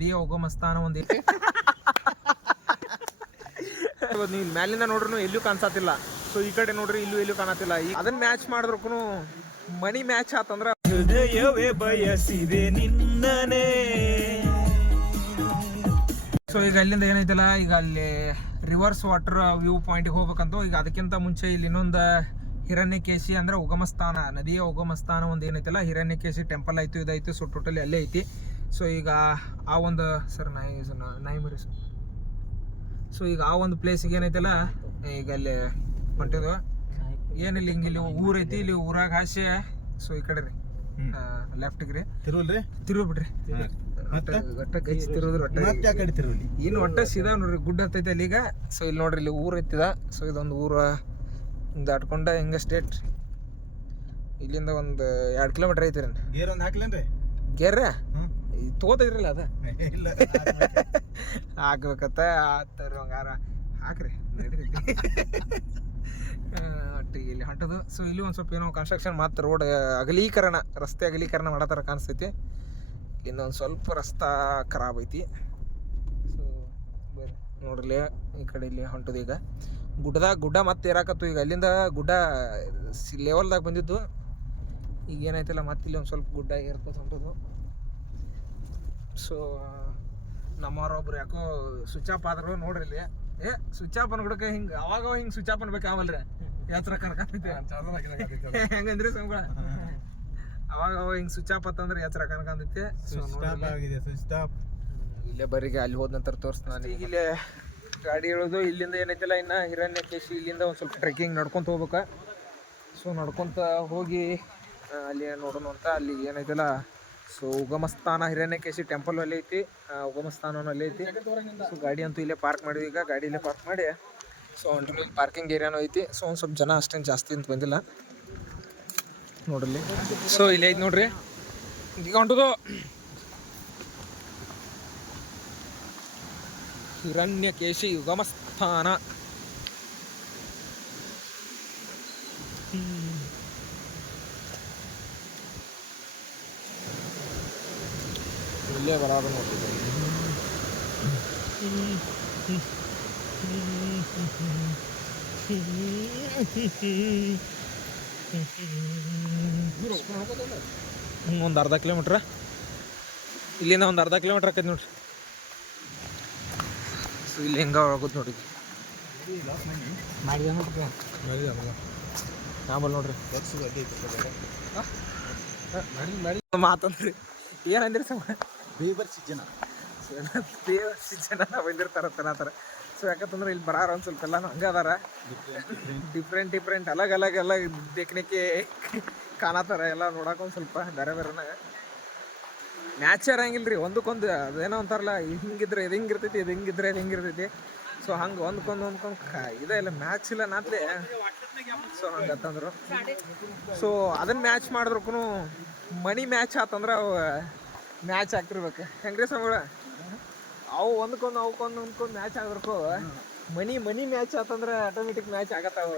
ನದಿಯ ಉಗಮ ಸ್ಥಾನ ಒಂದೈತಿ. ನೀವು ಮ್ಯಾಲಿಂದ ನೋಡ್ರು ಎಲ್ಲೂ ಕಾಣಿಸತ್ತಿಲ್ಲ. ಸೊ ಈ ಕಡೆ ನೋಡ್ರಿ ಎಲ್ಲೂ ಕಾಣತ್ತಿಲ್ಲ. ಈಗ ಅದನ್ನ ಮ್ಯಾಚ್ ಮಾಡಿದ್ರು ಮನಿ ಮ್ಯಾಚ್ ಆತಂದ್ರ ಹೃದಯವೇ ಬಯಸಿದೆ ನಿನ್ನನೇ. ಸೊ ಈಗ ಅಲ್ಲಿಂದ ಏನೈತಲ್ಲ, ಈಗ ಅಲ್ಲಿ ರಿವರ್ಸ್ ವಾಟರ್ ವ್ಯೂ ಪಾಯಿಂಟ್ಗೆ ಹೋಗ್ಬೇಕಂತ. ಈಗ ಅದಕ್ಕಿಂತ ಮುಂಚೆ ಇಲ್ಲಿ ಇನ್ನೊಂದು ಹಿರಣ್ಯಕೇಶಿ ಅಂದ್ರೆ ಉಗಮ ಸ್ಥಾನ, ನದಿಯ ಉಗಮ ಸ್ಥಾನ ಒಂದು ಏನೈತಲ್ಲ, ಹಿರಣ್ಯಕೇಶಿ ಟೆಂಪಲ್ ಆಯ್ತು, ಇದಾಯ್ತು. ಸೊ ಟೋಟಲಿ ಅಲ್ಲೇ ಐತಿ. ಸೊ ಈಗ ಆ ಒಂದು ನಾಯಿ ಮರಿ. ಸೊ ಈಗ ಆ ಒಂದು ಪ್ಲೇಸಿಗೆ ಏನೈತಲ್ಲ, ಈಗ ಅಲ್ಲಿ ಹೊಂಟಿದ್ವು. ಏನಿಲ್ಲ, ಹಿಂಗಿಲ್ಲಿ ಊರೈತಿ. ಇಲ್ಲಿ ಊರಾಗ ಹಾಸ್ಯ. ಸೊ ಈ ಕಡೆ ರೀ ಲೆಫ್ಟ್ಗೆ ರೀ ತಿರುಗ್ಬಿಡ್ರಿ. ಇನ್ನು ಒಟ್ಟ ಸೀದಾ ನೋಡ್ರಿ ಗುಡ್ಡ ಹತ್ತೈತೆ ಅಲ್ಲಿ ಈಗ. ಸೊ ಇಲ್ಲಿ ನೋಡ್ರಿ ಇಲ್ಲಿ ಊರ್ ಐತಿದ. ಸೊ ಇದೊಂದು ಊರ ದಾಟ್ಕೊಂಡ ಹಿಂಗ ಸ್ಟೇಟ್ ಇಲ್ಲಿಂದ ಒಂದು 2 ಕಿಲೋಮೀಟರ್ ಐತಿ ರೀ. ಗೇರ್ ಒಂದು ಹಾಕ್ಲೇನ್ರಿ? ಗೇರ್ ತಗೋತೈದ್ರಲ್ಲ ಅದ ಹಾಕ್ಬೇಕತ್ತ. ಆತರ ಹಂಗಾರ ಹಾಕ್ರಿ ನಡೀತೈತಿ. ಒಟ್ಟಿಗೆ ಇಲ್ಲಿ ಹೊಂಟದು. ಸೊ ಇಲ್ಲಿ ಒಂದು ಸ್ವಲ್ಪ ಏನೋ ಕನ್ಸ್ಟ್ರಕ್ಷನ್ ಮತ್ತು ರೋಡ್ ಅಗಲೀಕರಣ, ರಸ್ತೆ ಅಗಲೀಕರಣ ಮಾಡೋ ಕಾಣಿಸ್ತೈತಿ. ಇನ್ನೊಂದು ಸ್ವಲ್ಪ ರಸ್ತಾ ಖರಾಬ್ ಐತಿ. ಸೊ ಬರ್ರಿ ನೋಡ್ರಿ ಈ ಕಡೆ ಇಲ್ಲಿ ಹೊಂಟದು. ಈಗ ಗುಡ್ಡ ಮತ್ತೆ ಏರಾಕತ್ತು. ಈಗ ಅಲ್ಲಿಂದ ಗುಡ್ಡ ಲೆವೆಲ್ದಾಗ ಬಂದಿದ್ದು. ಈಗ ಏನಾಯ್ತಲ್ಲ ಮತ್ತೆ ಇಲ್ಲಿ ಒಂದು ಸ್ವಲ್ಪ ಗುಡ್ಡ ಏರ್ಕೋತ ಹೊಂಟದು. ಸೊ ನಮ್ಮವ್ರೊಬ್ರು ಯಾಕೋ ಸ್ವಿಚ್ ಆಫ್ ಆದ್ರು ನೋಡ್ರಿ ಇಲ್ಲಿ. ಸ್ವಿಚ್ ಆಫ್ ಅನ್ಕೊಡಕ್ಕೆ ಹಿಂಗೆ ಅವಾಗ ಹಿಂಗೆ ಸ್ವಿಚ್ ಆಫ್ ಅನ್ಬೇಕು ಆವಲ್ರಿ. ಯಾತ್ರ ಕನ್ಕಂತೈತೆ ಹೆಂಗಂದ್ರಿ ಸಂಬಳ. ಅವಾಗ ಹಿಂಗೆ ಸ್ವಿಚ್ ಆಫ್ ಅಂತಂದ್ರೆ ಯಾತ್ರ ಕನ್ಕಂತೈತೆ. ಇಲ್ಲೇ ಬರೀಗೆ ಅಲ್ಲಿ ಹೋದ ನಂತರ ತೋರಿಸ್ತಾನೆ. ಈಗ ಇಲ್ಲೇ ಗಾಡಿ ಹೇಳೋದು ಇಲ್ಲಿಂದ ಏನೈತಲ್ಲ, ಇನ್ನು ಹಿರಣ್ಯಕೇಶಿ ಇಲ್ಲಿಂದ ಒಂದು ಸ್ವಲ್ಪ ಟ್ರೆಕ್ಕಿಂಗ್ ನಡ್ಕೊಂತ ಹೋಗ್ಬೇಕು. ಸೊ ನಡ್ಕೊತ ಹೋಗಿ ಅಲ್ಲಿ ನೋಡೋಣ ಅಂತ. ಅಲ್ಲಿ ಏನೈತಲ್ಲ, ಸೊ ಉಗಮಸ್ಥಾನ ಹಿರಣ್ಯಕೇಶಿ ಟೆಂಪಲ್ ಅಲ್ಲಿ ಐತಿ, ಉಗಮಸ್ಥಾನವೂ ಅಲ್ಲೇ ಐತಿ. ಸೊ ಗಾಡಿ ಅಂತೂ ಇಲ್ಲೇ ಪಾರ್ಕ್ ಮಾಡಿದ್ವಿ. ಈಗ ಗಾಡಿ ಇಲ್ಲೇ ಪಾರ್ಕ್ ಮಾಡಿ ಸೊ ಹೊಂಟ್ರಿ. ಪಾರ್ಕಿಂಗ್ ಏರಿಯಾನೂ ಐತಿ. ಸೊ ಒಂದು ಸ್ವಲ್ಪ ಜನ ಅಷ್ಟೇನು ಜಾಸ್ತಿ ಅಂತ ಬಂದಿಲ್ಲ ನೋಡ್ರಿ. ಸೊ ಇಲ್ಲಿ ಐತಿ ನೋಡ್ರಿ, ಈಗ ಹೊಂಟದು ಹಿರಣ್ಯಕೇಶಿ ಉಗಮಸ್ಥಾನ. ಇಲ್ಲೇ ಬರಾಬರ್ ನೋಡ್ತಿದ್ದೆ. ಒಂದು ಅರ್ಧ ಕಿಲೋಮೀಟ್ರ ಇಲ್ಲಿಂದ, ಒಂದು ಅರ್ಧ ಕಿಲೋಮೀಟ್ರ್ ಆಕೈತಿ ನೋಡ್ರಿ. ಸೊ ಇಲ್ಲಿ ಹೆಂಗ ಆಗೋದು ನೋಡಿ. ಆಮೇಲೆ ನೋಡ್ರಿ ಮಾತಂದ್ರಿ ಏನಂದ್ರಿ ಸಮ ಬೇವರ್ಸಿ ಜನ ಬಂದಿರ್ತಾರ. ಸೊ ಯಾಕಂತಂದ್ರೆ ಇಲ್ಲಿ ಬರಾರ ಒಂದು ಸ್ವಲ್ಪ ಎಲ್ಲಾನು ಹಂಗೆ ಅದಾರ. ಡಿಫ್ರೆಂಟ್ ಅಲಗ್ ದೇಖನೆಕ್ಕೆ ಕಾಣತ್ತಾರ. ಎಲ್ಲ ನೋಡಕ್ಕೆ ಒಂದು ಸ್ವಲ್ಪ ಬೇರೆ ಮ್ಯಾಚ್ ಇರಂಗಿಲ್ರಿ ಒಂದಕ್ಕೊಂದು. ಅದೇನೋ ಅಂತಾರಲ್ಲ, ಹಿಂಗಿದ್ರೆ ಇದು ಹಿಂಗಿರ್ತೈತಿ, ಇದು ಹಿಂಗಿದ್ರೆ ಇದು ಹಿಂಗಿರ್ತೈತಿ. ಸೊ ಹಂಗೆ ಒಂದ್ಕೊಂದು ಇದೇ ಇಲ್ಲ, ಮ್ಯಾಚ್ ಇಲ್ಲ ನಾತ್ಲೆ. ಸೊ ಹಂಗತ್ತಂದ್ರು. ಸೊ ಅದನ್ನ ಮ್ಯಾಚ್ ಮಾಡಿದ್ರು ಮನಿ ಮ್ಯಾಚ್ ಆತಂದ್ರೆ ಅವು ಮ್ಯಾಚ್ ಆಗ್ತಿರ್ಬೇಕು. ಹೆಂಗ್ರಿ ಸಂಬಳ ಅವು ಅವಕ್ಕೊಂದು ಮ್ಯಾಚ್ ಆಗಿರ್ಕೋ. ಮನಿ ಮ್ಯಾಚ್ ಆತಂದ್ರೆ ಆಟೋಮೆಟಿಕ್ ಮ್ಯಾಚ್ ಆಗತ್ತಾವ.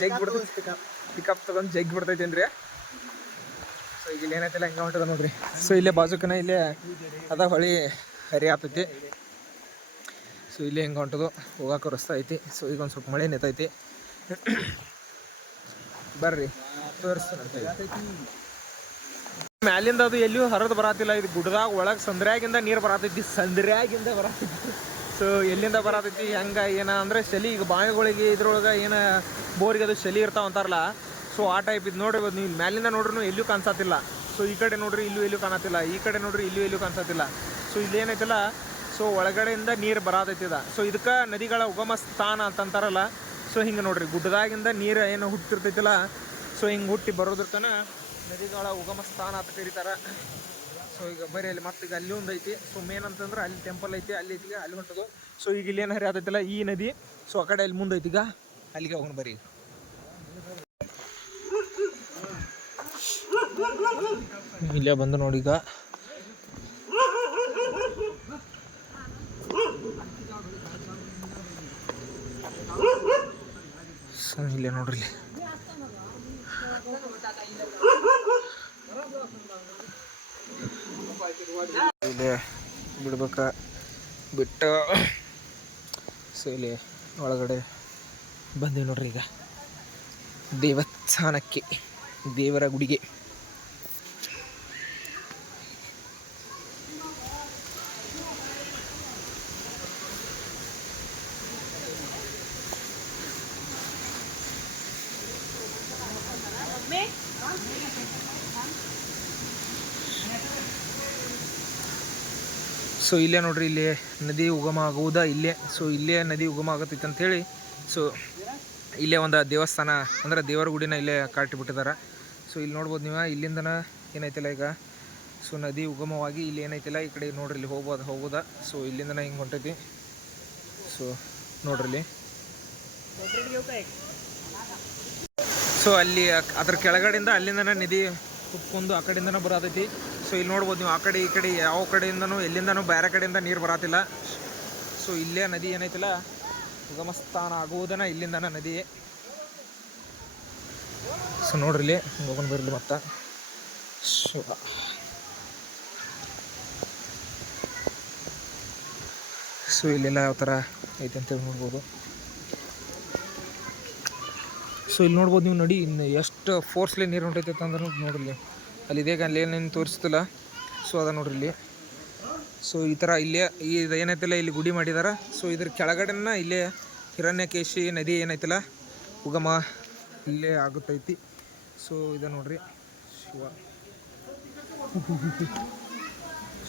ಜಗ್ ಬಿಡ್ತೈತಿ, ಪಿಕಪ್ ತಗೊಂಡು ಜಗ್ ಬಿಡ್ತೈತೇನ್ರಿ. ಸೊ ಈಗ ಇಲ್ಲಿ ಏನೈತಿಲ್ಲ ಹೆಂಗೆ ಹೊಂಟದ ನೋಡ್ರಿ. ಸೊ ಇಲ್ಲೇ ಬಾಜುಕನ ಇಲ್ಲೇ ಅದ ಹೊಳಿ ಹರಿ ಆಗ್ತೈತಿ. ಸೊ ಇಲ್ಲಿ ಹೆಂಗೆ ಹೊಂಟದು ಹೋಗಾಕ ರಸ್ತೆ ಐತಿ. ಸೊ ಈಗ ಒಂದು ಸ್ವಲ್ಪ ಮಳೆ ನಿಂತೈತಿ. ಬರ್ರಿ ತೋರಿಸ್ತೀನಿ. ಮ್ಯಾಲಿಂದ ಅದು ಎಲ್ಲಿಯೂ ಹರಿದು ಬರತ್ತಿಲ್ಲ. ಇದು ಗುಡ್ಡದಾಗ ಒಳಗೆ ಸಂದ್ರ್ಯಾಗಿಂದ ನೀರು ಬರತೈತಿ. ಸೊ ಎಲ್ಲಿಂದ ಬರತೈತಿ ಹೆಂಗೆ ಏನ ಅಂದರೆ ಚಳಿ. ಈಗ ಬಾವಿಗಳಿಗೆ ಇದ್ರೊಳಗೆ ಏನು ಬೋರಿಗೆ ಅದು ಚಳಿ ಇರ್ತಾವ ಅಂತಾರಲ್ಲ. ಸೊ ಆ ಟೈಪ್ ಇದು ನೋಡ್ರಿ. ನೀವು ಮ್ಯಾಲಿಂದ ನೋಡ್ರೂ ಎಲ್ಲೂ ಕಾಣಿಸತ್ತಿಲ್ಲ. ಸೊ ಈ ಕಡೆ ನೋಡ್ರಿ ಎಲ್ಲೂ ಕಾಣತ್ತಿಲ್ಲ, ಈ ಕಡೆ ನೋಡ್ರಿ ಎಲ್ಲೂ ಕಾಣಿಸತ್ತಿಲ್ಲ. ಸೊ ಇಲ್ಲೇನೈತಿಲ್ಲ, ಸೊ ಒಳಗಡೆಯಿಂದ ನೀರು ಬರತೈತಿದ. ಸೊ ಇದಕ್ಕೆ ನದಿಗಳ ಉಗಮ ಸ್ಥಾನ ಅಂತಂತಾರಲ್ಲ. ಸೊ ಹಿಂಗೆ ನೋಡ್ರಿ ಗುಡ್ಡದಾಗಿಂದ ನೀರು ಏನು ಹುಟ್ಟಿರ್ತೈತಿಲ್ಲ. ಸೊ ಹಿಂಗೆ ಹುಟ್ಟಿ ಬರೋದ್ರ ತನ ನದಿಗಳ ಉಗಮ ಸ್ಥಾನ ಅಂತ ಕರೀತಾರೆ. ಸೊ ಈಗ ಬರೀ ಅಲ್ಲಿ ಮತ್ತೆ ಈಗ ಅಲ್ಲಿ ಒಂದು ಐತಿ. ಸೊ ಮೇನ್ ಅಂತಂದ್ರೆ ಅಲ್ಲಿ ಟೆಂಪಲ್ ಐತಿ, ಅಲ್ಲಿ ಐತಿ, ಅಲ್ಲಿ ಹೊಂಟದು. ಸೊ ಈಗ ಇಲ್ಲಿ ಏನು ಹರಿ ಆತೈತಿಲ್ಲ ಈ ನದಿ. ಸೊ ಆ ಕಡೆ ಅಲ್ಲಿ ಮುಂದೆ ಐತಿ. ಈಗ ಅಲ್ಲಿಗೆ ಹೋಗೋಣ ಬರ್ರಿ. ಇಲ್ಲೇ ಬಂದು ನೋಡಿ. ಈಗ ಇಲ್ಲೇ ನೋಡ್ರಿ. ಇಲ್ಲಿ ಬಿಡ್ಬೇಕು, ಬಿಟ್ಟು ಸೊ ಇಲ್ಲಿ ಒಳಗಡೆ ಬಂದೀವಿ ನೋಡ್ರಿ. ಈಗ ದೇವಸ್ಥಾನಕ್ಕೆ, ದೇವರ ಗುಡಿಗೆ. ಸೊ ಇಲ್ಲೇ ನೋಡ್ರಿ, ಇಲ್ಲಿ ನದಿ ಉಗಮ ಆಗುವುದ ಇಲ್ಲೇ. ಸೊ ಇಲ್ಲೇ ನದಿ ಉಗಮ ಆಗತ್ತೈತೆ ಅಂಥೇಳಿ ಸೊ ಇಲ್ಲೇ ಒಂದು ದೇವಸ್ಥಾನ ಅಂದರೆ ದೇವರ ಗುಡಿನ ಇಲ್ಲೇ ಕಟ್ಟಿಬಿಟ್ಟಿದ್ದಾರೆ. ಸೊ ಇಲ್ಲಿ ನೋಡ್ಬೋದು ನೀವು, ಇಲ್ಲಿಂದನ ಏನೈತಿಲ್ಲ ಈಗ ಸೊ ನದಿ ಉಗಮವಾಗಿ ಇಲ್ಲಿ ಏನೈತಿಲ್ಲ ಈ ಕಡೆ ನೋಡ್ರಿ, ಇಲ್ಲಿ ಹೋಗೋದ. ಸೊ ಇಲ್ಲಿಂದನ ಹಿಂಗೆ ಹೊಂಟೈತಿ. ಸೊ ನೋಡ್ರಿ ಇಲ್ಲಿ, ಸೊ ಅಲ್ಲಿ ಅದ್ರ ಕೆಳಗಡೆಯಿಂದ ಅಲ್ಲಿಂದನ ನದಿ ಕುತ್ಕೊಂಡು ಆ ಕಡೆಯಿಂದನೂ ಬರತೈತಿ. ಸೊ ಇಲ್ಲಿ ನೋಡ್ಬೋದು ನೀವು, ಆ ಕಡೆ ಈ ಕಡೆ ಯಾವ ಕಡೆಯಿಂದನೂ ಎಲ್ಲಿಂದನೂ ಬೇರೆ ಕಡೆಯಿಂದ ನೀರು ಬರತ್ತಿಲ್ಲ. ಸೊ ಇಲ್ಲೇ ನದಿ ಏನೈತಿಲ್ಲ ಉಗಮಸ್ಥಾನ ಆಗುವುದನ್ನ ಇಲ್ಲಿಂದನ ನದಿ. ಸೊ ನೋಡ್ರಿ ಇಲ್ಲಿ ಹೋಗೋಣ ಬರಲಿ ಮತ್ತೆ. ಸೊ ಇಲ್ಲೆಲ್ಲ ಯಾವ ಥರ ಐತೆ ಅಂತೇಳಿ ನೋಡ್ಬೋದು. ಸೊ ಇಲ್ಲಿ ನೋಡ್ಬೋದು ನೀವು, ನಡಿ ಇನ್ನು ಎಷ್ಟು ಫೋರ್ಸ್ಲಿ ನೀರು ಹೊಂಟೈತೆ ಅಂದ್ರೆ ನೋಡ್ರಿ. ಅಲ್ಲಿ ಇದೇ ಅಲ್ಲಿ ಏನೇನು ತೋರಿಸ್ತಿಲ್ಲ. ಸೊ ಅದ ನೋಡ್ರಿ ಇಲ್ಲಿ. ಸೊ ಈ ಥರ ಇಲ್ಲೇ ಇದು ಏನೈತಿಲ್ಲ ಇಲ್ಲಿ ಗುಡಿ ಮಾಡಿದಾರ. ಸೊ ಇದ್ರ ಕೆಳಗಡೆನ ಇಲ್ಲೇ ಹಿರಣ್ಯಕೇಶಿ ನದಿ ಏನೈತಿಲ್ಲ ಉಗಮ ಇಲ್ಲೇ ಆಗುತ್ತೈತಿ. ಸೊ ಇದು ನೋಡ್ರಿ, ಶಿವ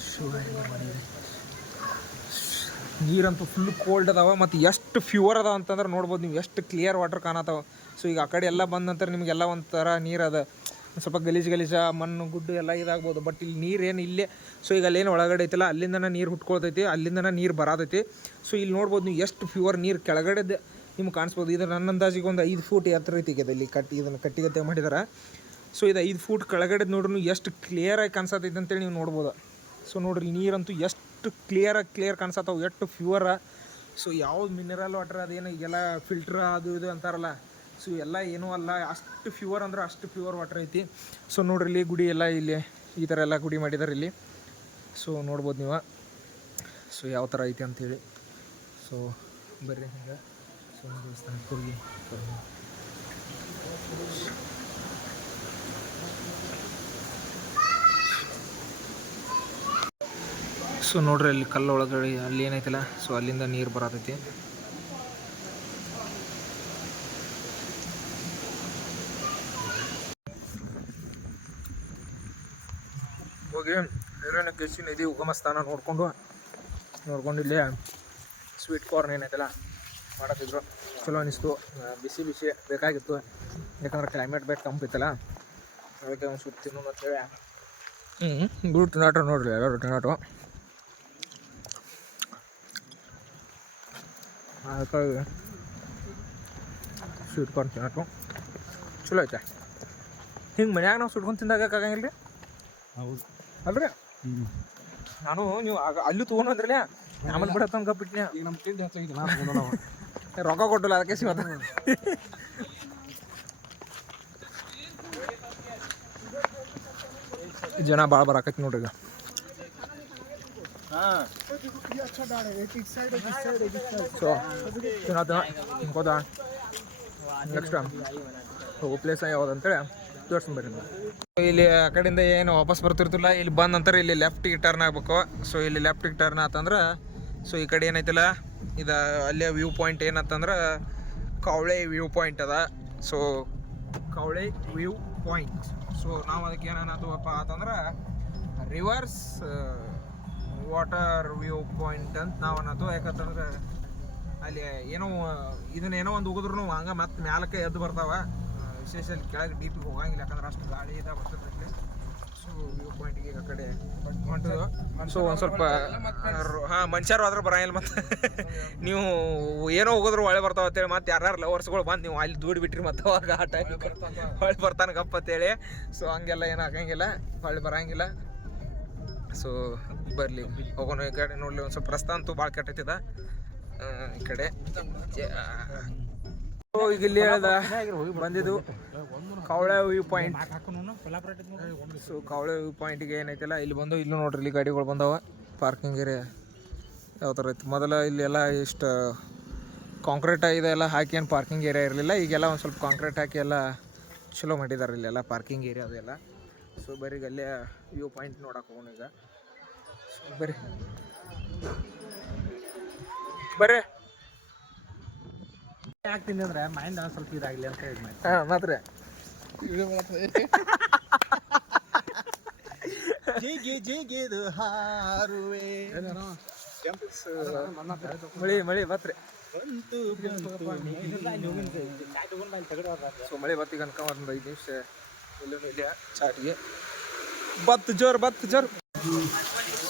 ಶಿವ ಎಲ್ಲ ಮಾಡಿದೆ. ನೀರಂತೂ ಫುಲ್ ಕೋಲ್ಡ್ ಅದಾವ, ಮತ್ತು ಎಷ್ಟು ಪ್ಯೂರ್ ಅದಾವ ಅಂತಂದ್ರೆ ನೋಡ್ಬೋದು ನೀವು, ಎಷ್ಟು ಕ್ಲಿಯರ್ ವಾಟರ್ ಕಾಣತ್ತಾವ. ಸೊ ಈಗ ಆ ಕಡೆ ಎಲ್ಲ ಬಂದ ನಂತರ ನಿಮಗೆಲ್ಲ ಒಂಥರ ನೀರು ಅದ, ಸ್ವಲ್ಪ ಗಲೀಜು ಮಣ್ಣು ಗುಡ್ಡು ಎಲ್ಲ ಇದಾಗ್ಬೋದು. ಬಟ್ ಇಲ್ಲಿ ನೀರೇನು ಇಲ್ಲೇ. ಸೊ ಈಗ ಅಲ್ಲೇನು ಒಳಗಡೆ ಐತಿಲ್ಲ ಅಲ್ಲಿಂದನೇ ನೀರು ಹುಟ್ಕೊಳ್ತೈತಿ, ಅಲ್ಲಿಂದನೇ ನೀರು ಬರತೈತಿ. ಸೊ ಇಲ್ಲಿ ನೋಡ್ಬೋದು ನೀವು ಎಷ್ಟು ಪ್ಯೂರ್ ನೀರು ಕೆಳಗಡೆ ನಿಮ್ಗೆ ಕಾಣಿಸ್ಬೋದು. ಇದು ನನ್ನ ಅಂದಾಜಿಗೆ ಒಂದು 5 ಫೂಟ್ ಎತ್ತರ ಐತಿ ಇಲ್ಲಿ ಇದನ್ನು ಕಟ್ಟಿಗತ್ತೆ ಮಾಡಿದಾರೆ. ಸೊ ಇದು 5 ಫೂಟ್ ಕೆಳಗಡೆ ನೋಡ್ರಿ ಎಷ್ಟು ಕ್ಲಿಯರಾಗಿ ಕಾಣಿಸತೈತೆ ಅಂತೇಳಿ ನೀವು ನೋಡ್ಬೋದು. ಸೊ ನೋಡ್ರಿ ನೀರಂತೂ ಎಷ್ಟು ಕ್ಲಿಯರ್ ಕಾಣಿಸತ್ತವು, ಎಷ್ಟು ಪ್ಯೂರ. ಸೊ ಯಾವ್ದು ಮಿನರಲ್ ವಾಟರ್ ಅದೇನು ಈಗೆಲ್ಲ ಫಿಲ್ಟ್ರ್ ಅದು ಇದು ಅಂತಾರಲ್ಲ, ಸೊ ಎಲ್ಲ ಏನೂ ಅಲ್ಲ, ಅಷ್ಟು ಪ್ಯೂರ್ ಅಂದ್ರೆ ಅಷ್ಟು ಪ್ಯೂರ್ ವಾಟರ್ ಐತಿ. ಸೊ ನೋಡ್ರಿ ಇಲ್ಲಿ ಗುಡಿ ಎಲ್ಲ ಇಲ್ಲಿ ಈ ಥರ ಎಲ್ಲ ಗುಡಿ ಮಾಡಿದ್ದಾರೆ ಇಲ್ಲಿ. ಸೊ ನೋಡ್ಬೋದು ನೀವು, ಸೊ ಯಾವ ಥರ ಐತಿ ಅಂಥೇಳಿ. ಸೊ ಬರ್ರಿ ಹಿಂಗೆ ಸೊ ದೇವಸ್ಥಾನಕ್ಕೆ ಹೋಗಿ. ಸೊ ನೋಡ್ರಿ ಅಲ್ಲಿ ಕಲ್ಲೊಳಗಡೆ ಅಲ್ಲಿ ಏನೈತಲ್ಲ, ಸೊ ಅಲ್ಲಿಂದ ನೀರು ಬರತೈತಿ. ಹೋಗಿ ಹಿರಣ್ಯಕೇಶಿ ನದಿ ಉಗಮ ಸ್ಥಾನ ನೋಡ್ಕೊಂಡು ಇಲ್ಲೇ ಸ್ವೀಟ್ ಕಾರ್ನ್ ಏನೈತಲ್ಲ ಮಾಡತ್ತಿದ್ರು. ಚಲೋ ಅನಿಸ್ತು, ಬಿಸಿ ಬೇಕಾಗಿತ್ತು. ಯಾಕಂದ್ರೆ ಕ್ಲೈಮೇಟ್ ತಂಪಿತ್ತಲ್ಲ, ಅದಕ್ಕೆ ಒಂದು ಸ್ವೀಟ್ ತಿನ್ನೋದು ಅಂತೇಳಿ. ಗುಡ್ ಟೊಮ್ಯಾಟೊ ನೋಡ್ರಿ, ಎಲ್ಲರೂ ಟೊಮ್ಯಾಟೊ ಅದಕ್ಕಾಗಿ ಸ್ವೀಟ್ ಕಾರ್ನ್ ಟೊಮ್ಯಾಟೊ ಚಲೋ ಐತೆ. ಹಿಂಗೆ ಮನ್ಯಾಗ ನಾವು ಸುಟ್ಕೊಂಡು ತಿಂದಾಗಕ್ಕಾಗಂಗಿಲ್ಲ ರೀ. ಹೌದು ಅಲ್ರಿ, ನಾನು ನೀವು ಅಲ್ಲೂ ತೊಗೊಂಡ್ರಲ್ಲ ಆಮೇಲೆ ಬಿಡತ್ತ ಗಪ್ಪಿಟ್ಟಿನ. ಈಗ ನಮ್ಮ ತಿಂಡಿ ಹೆಚ್ಚಾಗಿತ್ತು, ರೊಕ್ಕ ಕೊಟ್ಟಿಲ್ಲ ಅದಕ್ಕೆ ಸಿಗತ್ತ. ಜನ ಭಾಳ ಬರಾಕೈತಿ ನೋಡ್ರಿ ಈಗ. ಸೊ ತಿನ್ಕೋದ ನೆಕ್ಸ್ಟ್ ಹೋಗೋ ಪ್ಲೇಸ್ ಯಾವುದಂತೇಳಿ ತೋರಿಸ್ಬರ್ರಿ. ಇಲ್ಲಿ ಆ ಕಡೆಯಿಂದ ಏನು ವಾಪಸ್ ಬರ್ತಿರ್ತಿಲ್ಲ, ಇಲ್ಲಿ ಬಂದ ನಂತರ ಇಲ್ಲಿ ಲೆಫ್ಟಿಗೆ ಟರ್ನ್ ಆಗ್ಬೇಕು. ಸೊ ಇಲ್ಲಿ ಲೆಫ್ಟಿಗೆ ಟರ್ನ್ ಆತಂದ್ರೆ ಸೊ ಈ ಕಡೆ ಏನೈತಿಲ್ಲ ಇದು ಅಲ್ಲೇ ವ್ಯೂ ಪಾಯಿಂಟ್ ಏನಂತಂದ್ರೆ ಕವಳೆ ವ್ಯೂ ಪಾಯಿಂಟ್ ಅದ. So Kavale view point. So ನಾವು ಅದಕ್ಕೆ ಏನೇನಾತವಪ್ಪ ಅಂತಂದ್ರೆ ರಿವರ್ಸ್ ವಾಟರ್ ವ್ಯೂ ಪಾಯಿಂಟ್ ಅಂತ ನಾವು ಅನ್ನೋದು. ಯಾಕಂತಂದ್ರೆ ಅಲ್ಲಿ ಏನೋ ಇದನ್ನೇನೋ ಒಂದು ಹೋಗಿದ್ರು ಹಂಗೆ ಮತ್ತೆ ಮ್ಯಾಲಕ್ಕೆ ಎದ್ದು ಬರ್ತಾವ. ವಿಶೇಷ ಅಲ್ಲಿ ಕೆಳಗೆ ಡೀಪಿಗೆ ಹೋಗಂಗಿಲ್ಲ, ಯಾಕಂದ್ರೆ ಅಷ್ಟು ಗಾಳಿ ಇದಾಗ ಬರ್ತೈತೆ. ಸೊ ವ್ಯೂ ಪಾಯಿಂಟಿಗೆ ಆ ಕಡೆ ಹೊಂಟಿದ್ದು. ಸೊ ಒಂದು ಸ್ವಲ್ಪ ಮನುಷ್ಯರು ಆದ್ರೆ ಬರಂಗಿಲ್ಲ. ಮತ್ತು ನೀವು ಏನೋ ಹೋಗಿದ್ರು ಒಳ್ಳೆ ಬರ್ತಾವ ಅಂತೇಳಿ ಮತ್ತೆ ಯಾರು ಲವರ್ಸ್ಗಳು ಬಂದು ನೀವು ಅಲ್ಲಿ ದೂಡಿ ಬಿಟ್ರಿ ಮತ್ತೆ ಅವಾಗ ಆ ಟೈಮ್ ಹೊಳ್ಳಿ ಬರ್ತಾನೆ ಗಪ್ಪ ಅಂತೇಳಿ. ಸೊ ಹಂಗೆಲ್ಲ ಏನೂ ಆಗಂಗಿಲ್ಲ, ಹೊಳ್ಳಿ ಬರಂಗಿಲ್ಲ. ಸೊ ಬರಲಿ ಹೋಗೋಣ ಈ ಕಡೆ ನೋಡಲಿ. ಒಂದು ಸ್ವಲ್ಪ ರಸ್ತೆ ಅಂತೂ ಭಾಳ ಕೆಟ್ಟೈತಿದ ಈ ಕಡೆ. ಸೊ ಈಗ ಇಲ್ಲಿ ಹೇಳ್ದ ಬಂದಿದ್ದು ಕವಳೆ view point. So Kavale view ಪಾಯಿಂಟಿಗೆ ಏನೈತಲ್ಲ ಇಲ್ಲಿ ಬಂದು ಇಲ್ಲೂ ನೋಡ್ರಿ ಇಲ್ಲಿ ಗಾಡಿಗಳು ಬಂದವ. ಪಾರ್ಕಿಂಗ್ ಏರಿಯಾ ಯಾವ ಥರ ಐತಿ. ಮೊದಲ ಇಲ್ಲೆಲ್ಲ ಇಷ್ಟು ಕಾಂಕ್ರೀಟ್ ಇದೆಲ್ಲ ಹಾಕಿ ಏನು ಪಾರ್ಕಿಂಗ್ ಏರಿಯಾ ಇರಲಿಲ್ಲ. ಈಗೆಲ್ಲ ಒಂದು ಸ್ವಲ್ಪ ಕಾಂಕ್ರೀಟ್ ಹಾಕಿ ಎಲ್ಲ ಚಲೋ ಮಾಡಿದ್ದಾರೆ ಇಲ್ಲೆಲ್ಲ ಪಾರ್ಕಿಂಗ್ ಏರಿಯಾ ಅದೆಲ್ಲ. ಸೊ ಬರೀ ಅಲ್ಲೇ ವ್ಯೂ ಪಾಯಿಂಟ್ ನೋಡಕ್ಕೆ ಹೋಗೋಣ ಈಗ. ಸೊ ಬರ್ರಿ ಆಗ್ತೀನಿ ಅಂದ್ರೆ ಮೈಂಡ್ ಸ್ವಲ್ಪ ಇದಾಗಲಿ ಅಂತ ಹೇಳಿ ಹಾಂ ಮಾತ್ರ ಜಿಗಿದು ಹಾರುವೆ ಮಳಿ ಬತ್ರಿ. ಸೊ ಮಳೆ ಬತ್ತಿಗೆ ಅನ್ಕ ಒಂದು 5 ನಿಮಿಷ ಎಲ್ಲೂ ಇಲ್ಲ ಚಾಟಿಗೆ ಬತ್ತು ಜೋರು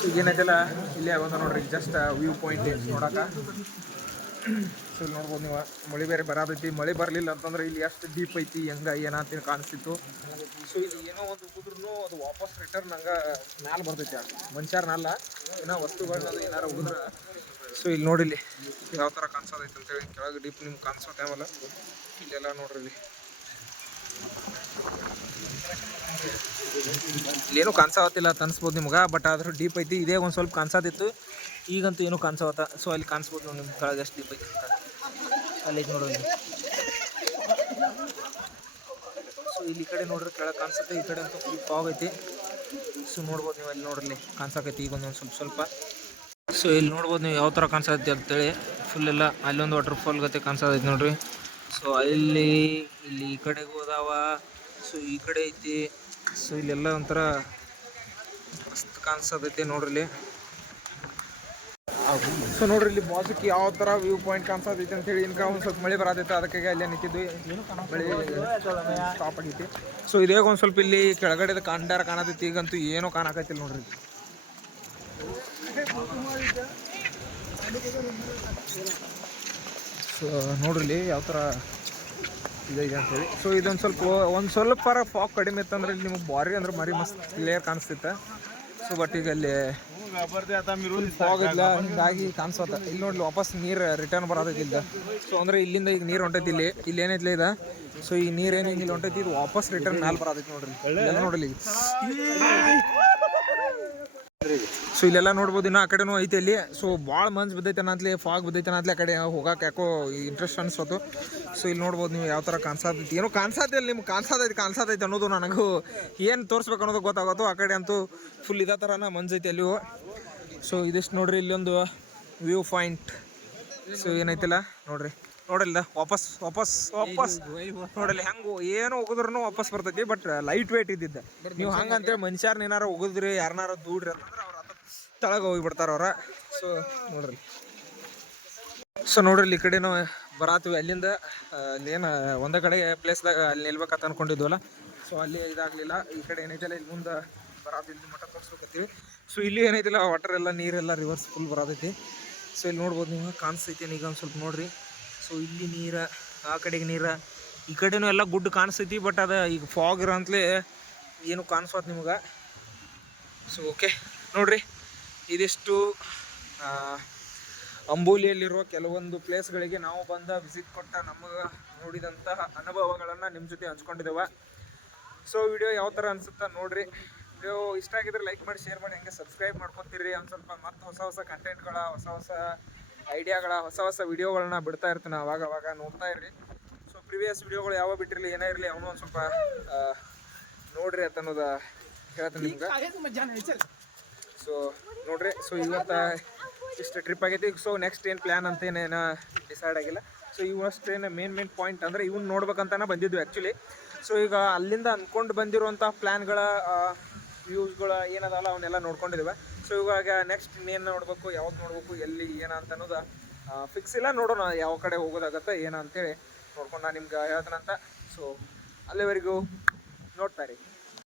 ಈಗ ಏನೈತಲ್ಲ ಇಲ್ಲೇ ಬಂದ ನೋಡ್ರಿ ಜಸ್ಟ್ ವ್ಯೂ ಪಾಯಿಂಟ್ ನೋಡಕ್ಕೆ. ಸೊ ಇಲ್ಲಿ ನೋಡ್ಬೋದು ನೀವು ಮಳೆ ಬೇರೆ ಬರತೈತಿ. ಮಳೆ ಬರಲಿಲ್ಲ ಅಂತಂದ್ರೆ ಇಲ್ಲಿ ಎಷ್ಟು ಡೀಪ್ ಐತಿ ಹೆಂಗೆ ಏನಂತ ಕಾಣಿಸ್ತಿತ್ತು. ಸೊ ಇಲ್ಲಿ ಏನೋ ಒಂದು ಉಗಿದ್ರೂ ಅದು ವಾಪಸ್ ರಿಟರ್ನ್ ಹಂಗೆ ಮ್ಯಾಲೆ ಬರ್ತೈತಿ. ಮನುಷ್ಯರ್ನಲ್ಲ ಏನೋ ವಸ್ತುಗಳನ್ನ ಏನಾರು ಉಗಿದ್ರೆ. ಸೊ ಇಲ್ಲಿ ನೋಡಿಲ್ಲಿ ಯಾವ ಥರ ಕಾಣಿಸೋದೈತೆ ಅಂತೇಳಿ ಕೆಳಗೆ ಡೀಪ್ ನಿಮ್ಗೆ ಕಾಣಿಸೋ ಟೈಮಲ್ಲ ಇಲ್ಲೆಲ್ಲ ನೋಡ್ರಿ ಇಲ್ಲೇನು ಕಾಣಿಸೋತಿಲ್ಲ ಅಂತ ಅನ್ಸ್ಬೋದು ನಿಮ್ಗೆ. ಬಟ್ ಆದ್ರೂ ಡೀಪ್ ಐತಿ. ಇದೇ ಒಂದು ಸ್ವಲ್ಪ ಕಾಣಿಸೋದಿತ್ತು, ಈಗಂತೂ ಏನೂ ಕಾಣಿಸೋತ್ತ. ಸೊ ಅಲ್ಲಿ ಕಾಣಿಸ್ಬೋದು ನೋಡಿ ನಿಮ್ಗೆ ಕೆಳಗೆ ಎಷ್ಟು ಡೀಪ್ ಐತಿ ಅಲ್ಲಿ ನೋಡ್ರಿ. ಸೊ ಇಲ್ಲಿ ಕಡೆ ನೋಡ್ರಿ ಕೆಳಗೆ ಕಾಣಿಸುತ್ತೆ, ಈ ಕಡೆ ಅಂತೂ ಫುಲ್ ಫಾಗ್ ಐತಿ. ಸೊ ನೋಡ್ಬೋದು ನೀವು ಅಲ್ಲಿ ನೋಡ್ರಿ ಕಾಣಿಸಕೈತಿ ಈಗ ಒಂದು ಸ್ವಲ್ಪ. ಸೊ ಇಲ್ಲಿ ನೋಡ್ಬೋದು ನೀವು ಯಾವ ಥರ ಕಾಣಿಸತ್ತೆ ಅಂತೇಳಿ ಫುಲ್ ಎಲ್ಲ ಅಲ್ಲೊಂದು ವಾಟರ್ ಫಾಲ್ ಗತೆ ಕಾಣಿಸೋದೈತಿ ನೋಡ್ರಿ. ಸೊ ಇಲ್ಲಿ ಈ ಕಡೆಗೆ ಹೋದಾವ. ಸೊ ಈ ಕಡೆ ಐತಿ. ಸೊ ಇಲ್ಲೆಲ್ಲ ಒಂಥರ ಮಸ್ತ್ ಕಾಣಿಸೋದೈತಿ ನೋಡ್ರಿ ಇಲ್ಲಿ. ಸೊ ನೋಡ್ರಿ ಇಲ್ಲಿ ಬಾಜುಕ್ಕೆ ಯಾವ ಥರ ವ್ಯೂ ಪಾಯಿಂಟ್ ಕಾಣಿಸೋದೈತಿ ಅಂತೇಳಿ. ಇನ್ಕ ಒಂದು ಸ್ವಲ್ಪ ಮಳೆ ಬರತೈತೆ, ಅದಕ್ಕೆ ಅಲ್ಲೇ ನಿಂತಿದ್ವಿ. ಮಳೆ ಸ್ಟಾಪ್ ಆಗೈತಿ. ಸೊ ಇದೇ ಒಂದು ಸ್ವಲ್ಪ ಇಲ್ಲಿ ಕೆಳಗಡೆ ಕಂಡಾರ ಕಾಣತೈತಿ. ಈಗಂತೂ ಏನೋ ಕಾಣಕತ್ತಿಲ್ಲ ನೋಡ್ರಿ. ಸೊ ನೋಡ್ರಿ ಯಾವ ಥರ ಇದೆ ಅಂತೇಳಿ. ಸೊ ಇದೊಂದು ಸ್ವಲ್ಪ ಫಾಗ್ ಕಡಿಮೆ ಇತ್ತಂದ್ರೆ ಇಲ್ಲಿ ನಿಮಗೆ ಭಾರಿ ಅಂದ್ರೆ ಮರಿ ಮಸ್ತ್ ಕ್ಲಿಯರ್ ಕಾಣಿಸ್ತಿತ್ತು. ಸೊ ಬಟ್ ಈಗ ಅಲ್ಲಿ ಫಾಗ್ ಇಲ್ಲ, ಹಿಂಗಾಗಿ ಕಾಣಿಸೋತ. ಇಲ್ಲಿ ನೋಡ್ಲಿ ವಾಪಸ್ ನೀರು ರಿಟರ್ನ್ ಬರೋದೈತಿ ಇಲ್ಲ. ಸೊ ಅಂದ್ರೆ ಇಲ್ಲಿಂದ ಈಗ ನೀರು ಹೊಂಟೈತಿ. ಇಲ್ಲಿ ಏನೈತಿ ಇದೆ. ಸೊ ಈ ನೀರು ಏನು ಇಲ್ಲಿ ಹೊಂಟೈತಿ ಇದು ವಾಪಸ್ ರಿಟರ್ನ್ ಮ್ಯಾಲೆ ಬರೋದೈತಿ ನೋಡ್ರಿ. ಎಲ್ಲ ನೋಡಲಿ. ಸೊ ಇಲ್ಲೆಲ್ಲ ನೋಡ್ಬೋದು ಇನ್ನು ಆ ಕಡೆನೂ ಐತೆ ಇಲ್ಲಿ. ಸೊ ಭಾಳ ಮಂಜು ಬಿದ್ದೈತೆ ಅನ್ನತ್ಲಿ, ಫಾಗ್ ಬಿದ್ದೈತೆ ಅನ್ನತ್ಲಿ. ಆ ಕಡೆ ಹೋಗಕ್ಕೆ ಯಾಕೋ ಇಂಟ್ರೆಸ್ಟ್ ಅನ್ಸೋದು. ಸೊ ಇಲ್ಲಿ ನೋಡ್ಬೋದು ನೀವು ಯಾವ ಥರ ಕಾಣಿಸತೈತಿ. ಏನೋ ಕಾಣಿಸತ್ತಿಲ್ಲ ನಿಮ್ಗೆ ಕಾಣಿಸತೈತಿ ಅನ್ನೋದು ನನಗೂ ಏನು ತೋರಿಸ್ಬೇಕು ಅನ್ನೋದು ಗೊತ್ತಾಗೋದು. ಆ ಕಡೆ ಅಂತೂ ಫುಲ್ ಇದೇ ಥರನ ಮಂಜೈತಿ ಅಲ್ಲಿಯೂ. ಸೊ ಇದಿಷ್ಟು ನೋಡ್ರಿ ಇಲ್ಲೊಂದು ವ್ಯೂ ಪಾಯಿಂಟ್. ಸೊ ಏನೈತಿಲ್ಲ ನೋಡಲ್ಲ ವಾಪಸ್ ನೋಡಲ್ಲಿ ಹೆಂಗೆ ಏನೋ ಹೋಗಿದ್ರು ವಾಪಸ್ ಬರ್ತೈತಿ. ಬಟ್ ಲೈಟ್ ವೇಟ್ ಇದ್ದಿದ್ದ. ನೀವು ಹಂಗಂತೇಳಿ ಮನುಷ್ಯರ್ನ ಏನಾರು ಹೋಗಿದ್ರಿ ಯಾರನ್ನಾರು ದೂಡ್ರಿ ಅಂತಂದ್ರೆ ಅವ್ರು ತಳಗೆ ಹೋಗಿಬಿಡ್ತಾರ ಅವ್ರ. ಸೊ ನೋಡ್ರಿ ಈ ಕಡೆನೂ ಬರಾತೀವಿ. ಅಲ್ಲಿಂದ ಅಲ್ಲೇನು ಒಂದೇ ಕಡೆ ಪ್ಲೇಸ್ದಾಗ ಅಲ್ಲಿ ನಿಲ್ಬೇಕಂತ ಅನ್ಕೊಂಡಿದ್ವಲ್ಲ. ಸೊ ಅಲ್ಲಿ ಇದಾಗಲಿಲ್ಲ. ಈ ಕಡೆ ಏನೈತಿಲ್ಲ ಇಲ್ಲಿ ಮುಂದೆ ಬರಾತಿಲ್ಲ ಮಟ್ಟ ತೋರಿಸ್ಬೇಕತ್ತೀವಿ. ಸೊ ಇಲ್ಲಿ ಏನೈತಿಲ್ಲ ವಾಟರ್ ಎಲ್ಲ ನೀರೆಲ್ಲ ರಿವರ್ಸ್ ಫುಲ್ ಬರತೈತಿ. ಸೊ ಇಲ್ಲಿ ನೋಡ್ಬೋದು ನೀವು ಕಾಣಿಸ್ತೈತಿ ಈಗ ಒಂದು ಸ್ವಲ್ಪ ನೋಡ್ರಿ. ಸೊ ಇಲ್ಲಿ ನೀರು, ಆ ಕಡೆಗೆ ನೀರು, ಈ ಕಡೆನೂ ಎಲ್ಲ ಗುಡ್ಡು ಕಾಣಿಸ್ತೈತಿ. ಬಟ್ ಅದು ಈಗ ಫಾಗ್ ಇರೋ ಅಂತಲೇ ಏನು ಕಾಣಿಸೋದು ನಿಮ್ಗೆ. ಸೊ ಓಕೆ ನೋಡ್ರಿ ಇದಿಷ್ಟು ಅಂಬೋಲಿಯಲ್ಲಿರುವ ಕೆಲವೊಂದು ಪ್ಲೇಸ್ಗಳಿಗೆ ನಾವು ಬಂದ ವಿಸಿಟ್ ಕೊಟ್ಟ ನಮಗೆ ನೋಡಿದಂತಹ ಅನುಭವಗಳನ್ನು ನಿಮ್ಮ ಜೊತೆ ಹಂಚ್ಕೊಂಡಿದ್ದೇವೆ. ಸೊ ವಿಡಿಯೋ ಯಾವ ಥರ ಅನಿಸುತ್ತಾ ನೋಡ್ರಿ. ವಿಡಿಯೋ ಇಷ್ಟ ಆಗಿದ್ರೆ ಲೈಕ್ ಮಾಡಿ, ಶೇರ್ ಮಾಡಿ, ಹಂಗೆ ಸಬ್ಸ್ಕ್ರೈಬ್ ಮಾಡ್ಕೊತೀರಿ. ಒಂದು ಸ್ವಲ್ಪ ಮತ್ತೆ ಹೊಸ ಕಂಟೆಂಟ್ಗಳ, ಹೊಸ ಐಡಿಯಾಗಳ, ಹೊಸ ವಿಡಿಯೋಗಳನ್ನ ಬಿಡ್ತಾ ಇರ್ತೀನಿ. ಅವಾಗ ನೋಡ್ತಾ ಇರ್ರಿ. ಸೊ ಪ್ರಿವಿಯಸ್ ವಿಡಿಯೋಗಳು ಯಾವ ಬಿಟ್ಟಿರಲಿ ಏನೇ ಇರಲಿ ಅವನು ಒಂದು ಸ್ವಲ್ಪ ನೋಡ್ರಿ ಅಂತ ಅನ್ನೋದು ಹೇಳ್ತೀನಿ ನಿಮ್ಗೆ. ಸೊ ನೋಡ್ರಿ. ಸೊ ಇವತ್ತು ಇಷ್ಟು ಟ್ರಿಪ್ ಆಗೈತಿ. ಸೊ ನೆಕ್ಸ್ಟ್ ಏನು ಪ್ಲ್ಯಾನ್ ಅಂತ ಏನೇನು ಡಿಸೈಡ್ ಆಗಿಲ್ಲ. ಸೊ ಇವಷ್ಟೇನು ಮೇನ್ ಪಾಯಿಂಟ್ ಅಂದರೆ ಇವ್ನು ನೋಡ್ಬೇಕಂತಾನೆ ಬಂದಿದ್ವಿ ಆ್ಯಕ್ಚುಲಿ. ಸೊ ಈಗ ಅಲ್ಲಿಂದ ಅಂದ್ಕೊಂಡು ಬಂದಿರುವಂಥ ಪ್ಲ್ಯಾನ್ಗಳ ವ್ಯೂಸ್ಗಳ ಏನದಲ್ಲ ಅವನ್ನೆಲ್ಲ ನೋಡ್ಕೊಂಡಿದ್ದೇವೆ. ಸೊ ಇವಾಗ ನೆಕ್ಸ್ಟ್ ಇನ್ನೇನು ನೋಡಬೇಕು, ಯಾವ್ದು ನೋಡಬೇಕು, ಎಲ್ಲಿ ಏನಂತ ಅನ್ನೋದು ಫಿಕ್ಸ್ ಇಲ್ಲ. ನೋಡೋಣ ಯಾವ ಕಡೆ ಹೋಗೋದಾಗತ್ತೆ ಏನಂತೇಳಿ ನೋಡ್ಕೊಂಡು ನಾನು ನಿಮ್ಗೆ ಹೇಳ್ತಾನಂತ. ಸೊ ಅಲ್ಲಿವರೆಗೂ ನೋಡ್ತಾ ಇರಿ.